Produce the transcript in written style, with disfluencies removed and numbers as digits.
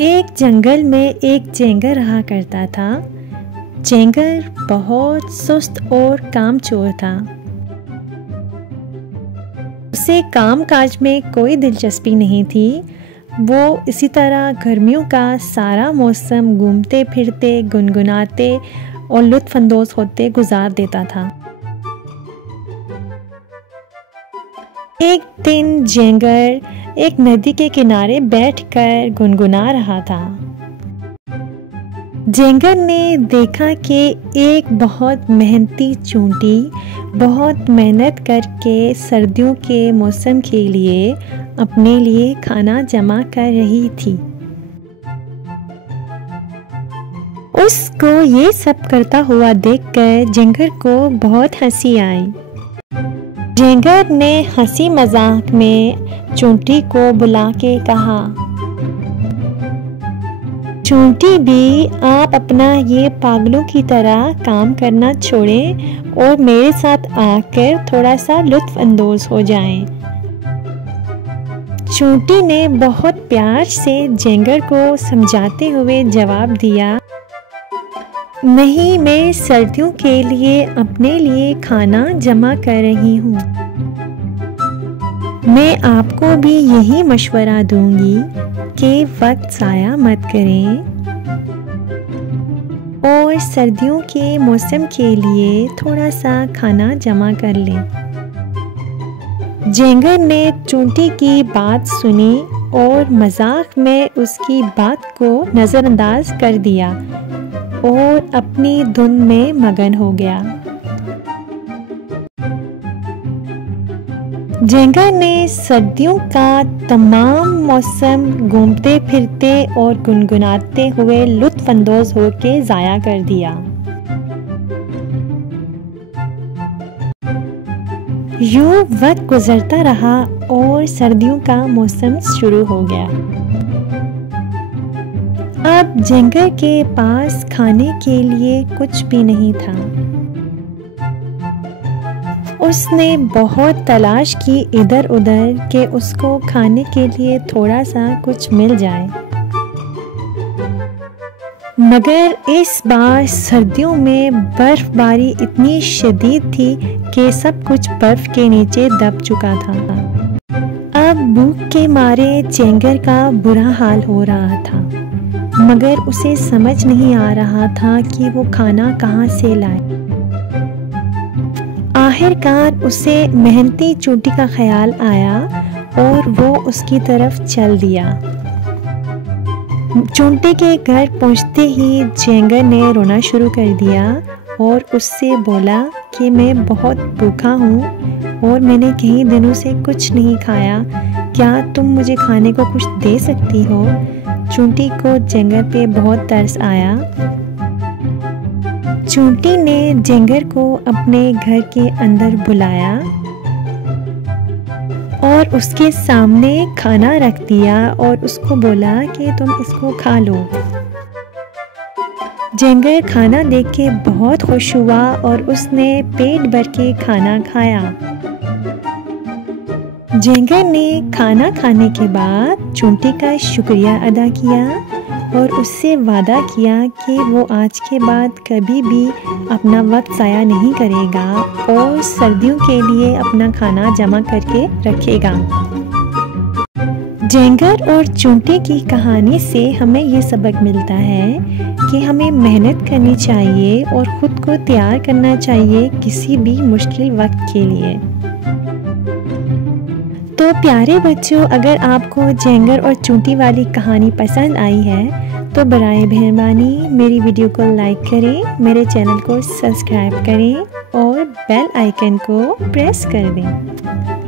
एक जंगल में एक चेंगर रहा करता था। चेंगर बहुत सुस्त और कामचोर था। उसे काम काज में कोई दिलचस्पी नहीं थी। वो इसी तरह गर्मियों का सारा मौसम घूमते फिरते, गुनगुनाते और लुत्फ़अंदोज़ होते गुजार देता था। एक दिन चेंगर एक नदी के किनारे बैठकर गुनगुना रहा था। चेंगर ने देखा कि एक बहुत मेहनती चूंटी बहुत मेहनत करके सर्दियों के मौसम के लिए अपने लिए खाना जमा कर रही थी। उसको ये सब करता हुआ देखकर चेंगर को बहुत हंसी आई। चेंगर ने हंसी मजाक में चूंटी को बुला के कहा, चूंटी भी, आप अपना ये पागलों की तरह काम करना छोड़ें और मेरे साथ आकर थोड़ा सा लुत्फ अंदोज हो जाएं। चूंटी ने बहुत प्यार से चेंगर को समझाते हुए जवाब दिया, नहीं, मैं सर्दियों के लिए अपने लिए खाना जमा कर रही हूँ। मैं आपको भी यही मशवरा दूंगी कि वक्त ज़ाया मत करें और सर्दियों के मौसम के लिए थोड़ा सा खाना जमा कर लें। चेंगर ने चूंटी की बात सुनी और मजाक में उसकी बात को नज़रअंदाज कर दिया और अपनी धुन में मगन हो गया। चेंगर ने सर्दियों का तमाम मौसम घूमते फिरते और गुनगुनाते हुए लुत्फ अंदोज होके ज़ाया कर दिया। यूं वक्त गुजरता रहा और सर्दियों का मौसम शुरू हो गया। अब चेंगर के पास खाने के लिए कुछ भी नहीं था। उसने बहुत तलाश की इधर उधर कि उसको खाने के लिए थोड़ा सा कुछ मिल जाए, मगर इस बार सर्दियों में बर्फबारी इतनी शदीद थी कि सब कुछ बर्फ के नीचे दब चुका था। अब भूख के मारे चेंगर का बुरा हाल हो रहा था, मगर उसे समझ नहीं आ रहा था कि वो खाना कहाँ से लाए। आखिरकार उसे मेहनती चूंटी का ख्याल आया और वो उसकी तरफ चल दिया। चूंटी के घर पहुंचते ही चेंगर ने रोना शुरू कर दिया और उससे बोला कि मैं बहुत भूखा हूँ और मैंने कई दिनों से कुछ नहीं खाया, क्या तुम मुझे खाने को कुछ दे सकती हो? चूंटी को चेंगर पे बहुत तरस आया। चूंटी ने चेंगर को अपने घर के अंदर बुलाया और उसके सामने खाना रख दिया और उसको बोला कि तुम इसको खा लो। चेंगर खाना देख के बहुत खुश हुआ और उसने पेट भर के खाना खाया। चेंगर ने खाना खाने के बाद चूंटी का शुक्रिया अदा किया और उससे वादा किया कि वो आज के बाद कभी भी अपना वक्त ज़ाया नहीं करेगा और सर्दियों के लिए अपना खाना जमा करके रखेगा। चेंगर और चूंटी की कहानी से हमें ये सबक मिलता है कि हमें मेहनत करनी चाहिए और ख़ुद को तैयार करना चाहिए किसी भी मुश्किल वक्त के लिए। तो प्यारे बच्चों, अगर आपको चेंगर और चूंटी वाली कहानी पसंद आई है तो बराए मेहरबानी मेरी वीडियो को लाइक करें, मेरे चैनल को सब्सक्राइब करें और बेल आइकन को प्रेस कर दें।